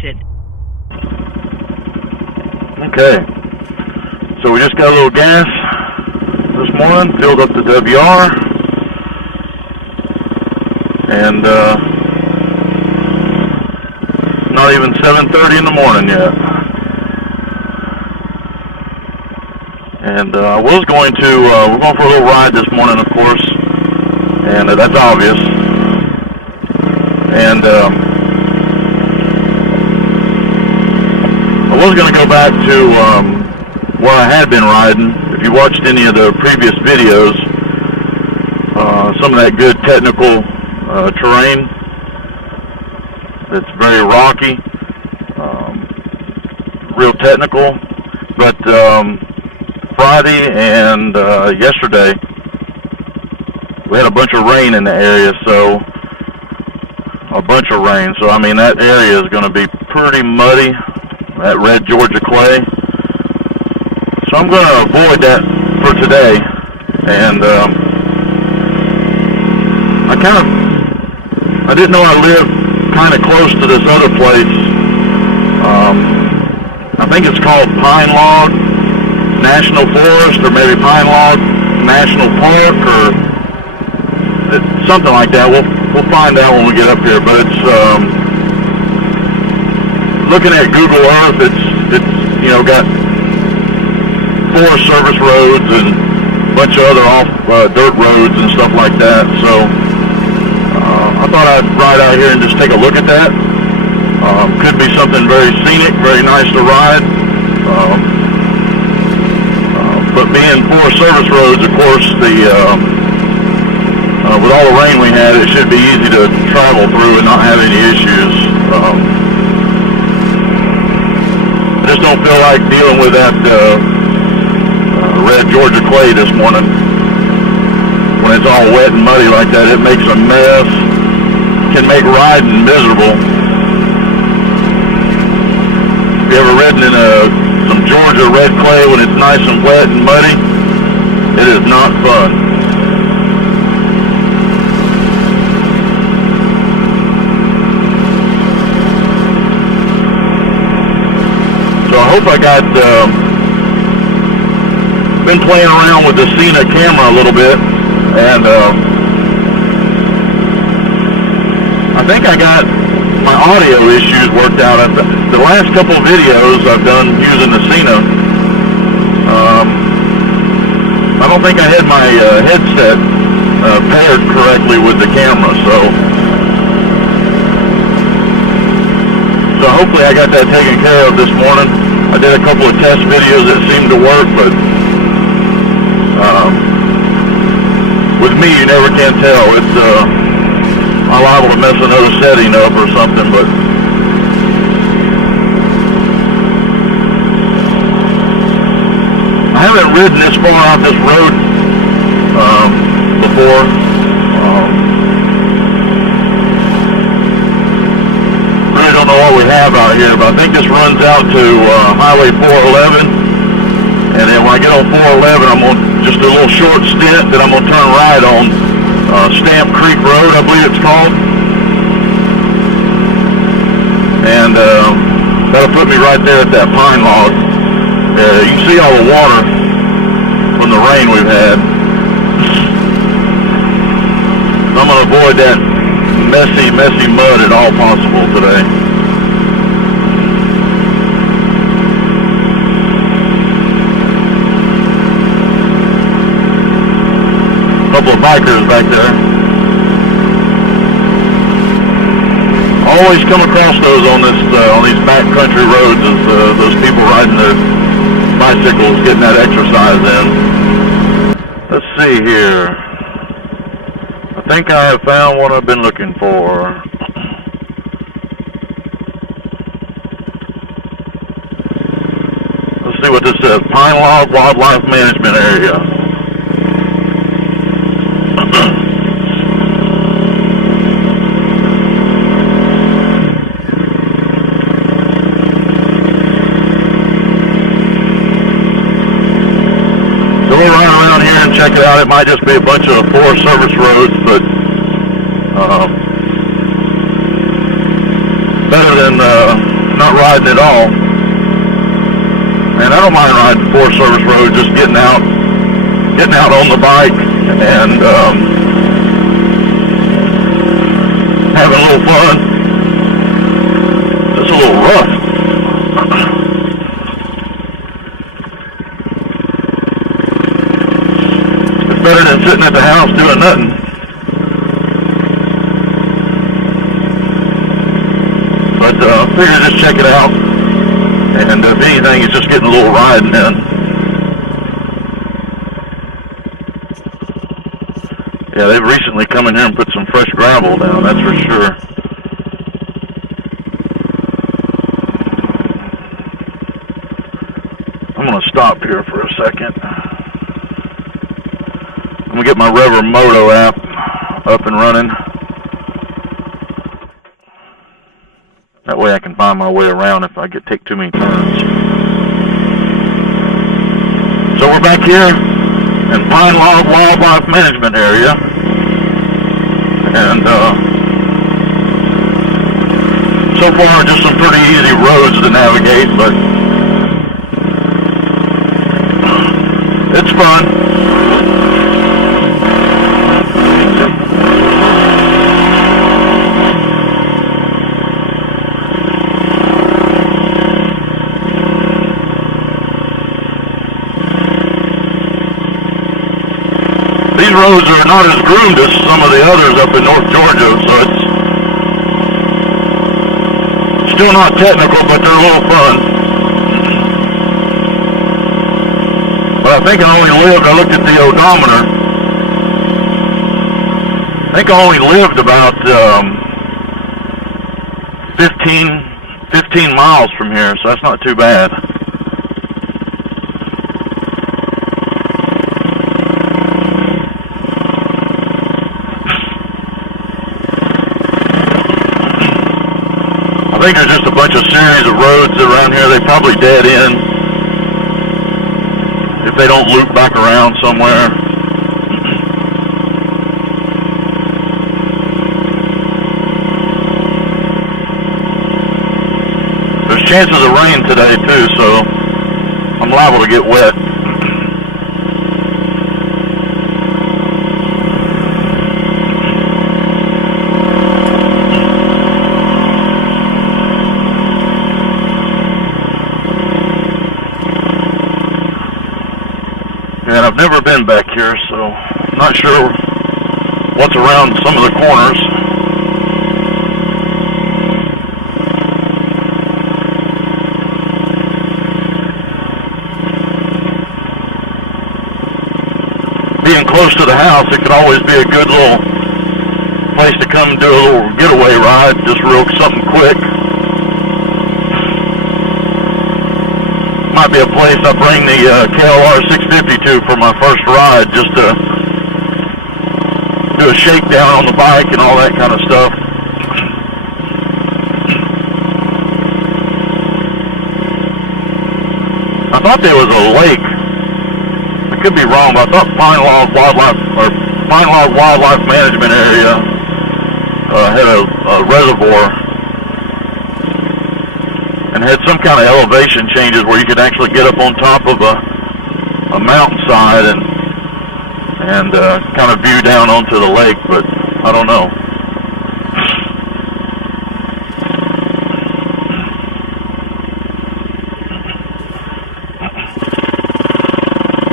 disconnected. Okay, so we just got a little gas this morning, filled up the WR, and not even 7:30 in the morning yet. And I was going to, we're going for a little ride this morning, of course, and that's obvious. And I was going to go back to where I had been riding. If you watched any of the previous videos, some of that good technical terrain, it's very rocky, real technical, but Friday and yesterday we had a bunch of rain in the area, so I mean that area is going to be pretty muddy, that red Georgia clay, so I'm going to avoid that for today. And I didn't know I lived kind of close to this other place. I think it's called Pine Log National Forest, or maybe Pine Log National Park, or something like that. We'll find out when we get up here. But it's looking at Google Earth. It's got Forest Service roads and a bunch of other off dirt roads and stuff like that. So I thought I'd ride out here and just take a look at that. Could be something very scenic, very nice to ride. But being Forest Service roads, of course, with all the rain we had, it should be easy to travel through and not have any issues. I just don't feel like dealing with that red Georgia clay this morning. When it's all wet and muddy like that, it makes a mess. Can make riding miserable. If you ever ridden in some Georgia red clay when it's nice and wet and muddy, it is not fun. So I hope I got, been playing around with the Cena camera a little bit, and I think I got my audio issues worked out. The last couple of videos I've done using the Cena, I don't think I had my headset paired correctly with the camera, so hopefully I got that taken care of this morning. I did a couple of test videos that seemed to work, but with me, you never can tell. It's I'm liable to mess another setting up or something, but I haven't ridden this far out this road before. Really don't know what we have out here, but I think this runs out to Highway 411, and then when I get on 411, I'm on just a little short stint, then I'm going to turn right on Stamp Creek Road, I believe it's called, and that'll put me right there at that pine log. You can see all the water from the rain we've had. I'm going to avoid that messy mud at all possible today. Couple of bikers back there. Always come across those on these backcountry roads, as those people riding their bicycles, getting that exercise in. Let's see here. I think I have found what I've been looking for. Let's see what this says. Pine Log Wildlife Management Area. We'll run around here and check it out. It might just be a bunch of Forest Service roads, but better than not riding at all. And I don't mind riding 4 service roads, just getting out on the bike and having a little fun. It's a little rough. It's better than sitting at the house doing nothing. But I figured just check it out. And if anything, it's just getting a little riding in. Yeah, they've recently come in here and put some fresh gravel down, that's for sure. I'm going to stop here for a second. I'm going to get my Rever Moto app up and running. That way I can find my way around if I take too many turns. So we're back here in Pine Log Wildlife Management Area. And so far just some pretty easy roads to navigate, but it's fun. These roads are not as groomed as some of the others up in North Georgia, so it's still not technical, but they're a little fun. But I think I looked at the odometer, I think I only lived about 15 miles from here, so that's not too bad. I think there's just a bunch of series of roads around here. They probably dead end if they don't loop back around somewhere. There's chances of rain today too, so I'm liable to get wet. And I've never been back here, so I'm not sure what's around some of the corners. Being close to the house, it could always be a good little place to come do a little getaway ride, just something quick. Might be a place I bring the WR450F to for my first ride, just to do a shakedown on the bike and all that kind of stuff. I thought there was a lake. I could be wrong, but I thought Pine Log Wildlife Management Area had a reservoir. And had some kind of elevation changes where you could actually get up on top of a mountainside and kind of view down onto the lake, but I don't know.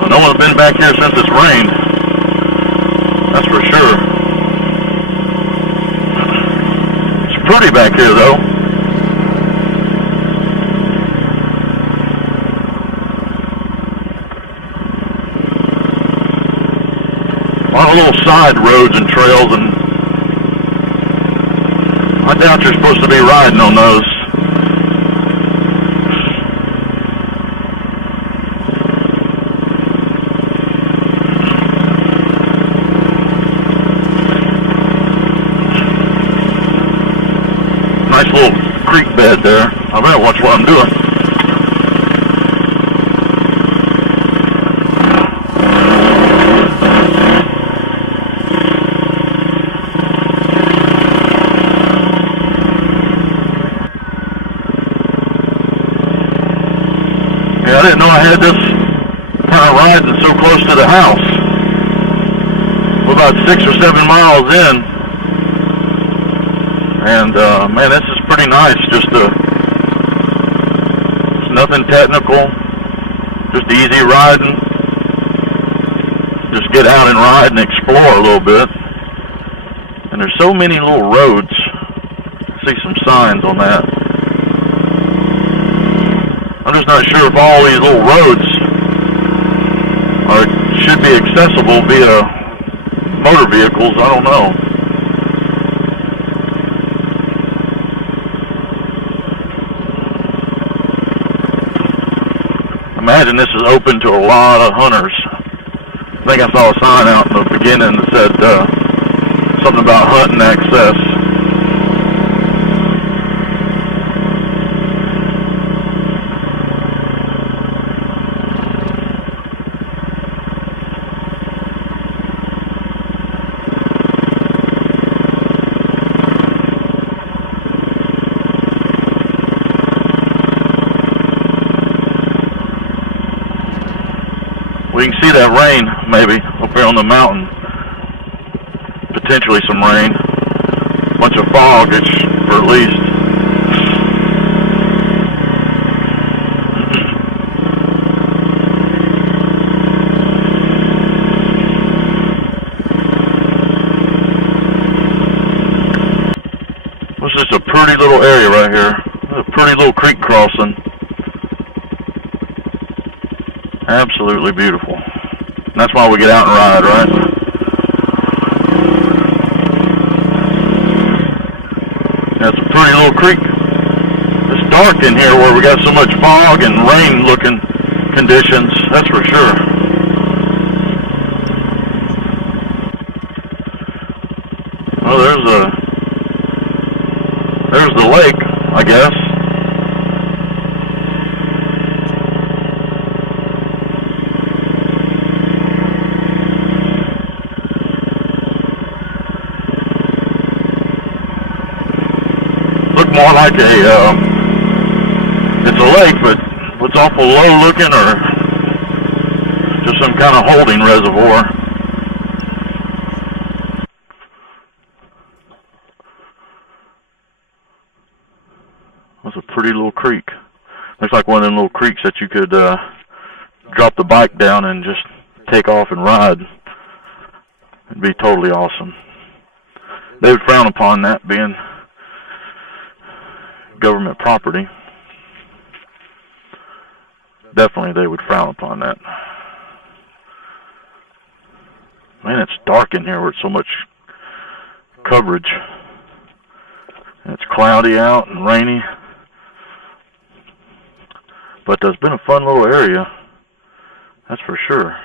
No one's been back here since it's rained. That's for sure. It's pretty back here though. A lot of little side roads and trails, and I doubt you're supposed to be riding on those. Nice little creek bed there. I better watch what I'm doing. I didn't know I had this kind of riding so close to the house. We're about 6 or 7 miles in, and man, this is pretty nice. Just it's nothing technical, just easy riding. Just get out and ride and explore a little bit. And there's so many little roads. I see some signs on that. I'm just not sure if all these little roads should be accessible via motor vehicles. I don't know. I imagine this is open to a lot of hunters. I think I saw a sign out in the beginning that said something about hunting access. We can see that rain, maybe, up here on the mountain. Potentially some rain. Bunch of fog, or at least. This is a pretty little area right here. A pretty little creek crossing. Absolutely beautiful. And that's why we get out and ride, right? That's a pretty little creek. It's dark in here where we got so much fog and rain looking conditions, that's for sure. Well, there's the lake, I guess. Look more like it's a lake, but it's awful low looking, or just some kind of holding reservoir. That's a pretty little creek. Looks like one of them little creeks that you could drop the bike down and just take off and ride. It'd be totally awesome. They would frown upon that being government property. Definitely they would frown upon that. Man, it's dark in here with so much coverage. And it's cloudy out and rainy. But it's been a fun little area. That's for sure.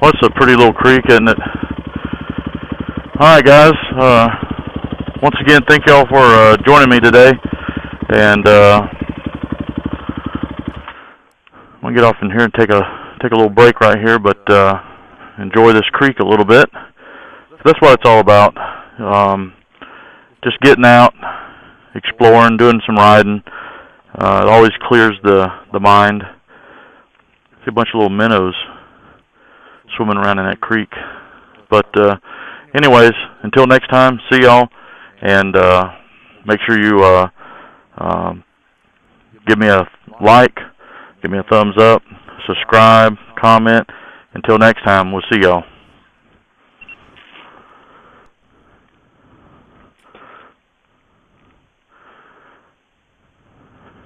Well, it's a pretty little creek, isn't it? Alright guys, once again thank y'all for joining me today, and I'm gonna get off in here and take a little break right here, but enjoy this creek a little bit. So that's what it's all about. Just getting out, exploring, doing some riding. It always clears the mind. See a bunch of little minnows swimming around in that creek. But anyways, until next time, see y'all, and make sure you give me a like, give me a thumbs up, subscribe, comment. Until next time, we'll see y'all.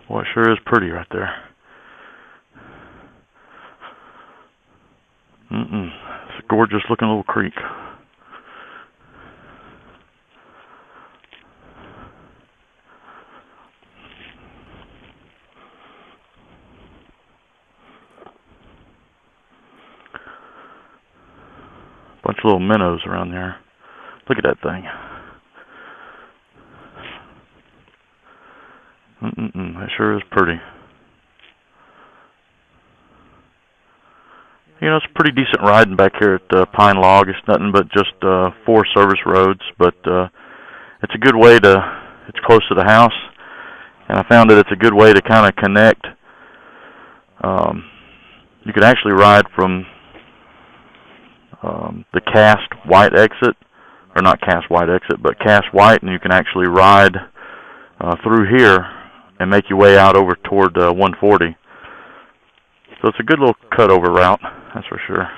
Boy, it sure is pretty right there. It's gorgeous. gorgeous looking little creek. Bunch of little minnows around there. Look at that thing. That sure is pretty. You know, it's a pretty decent riding back here at Pine Log. It's nothing but just 4 service roads, but it's a good way to, it's close to the house, and I found that it's a good way to kind of connect. You can actually ride from the Cast White exit, or not Cast White exit, but Cast White, and you can actually ride through here and make your way out over toward 140. So it's a good little cutover route, that's for sure.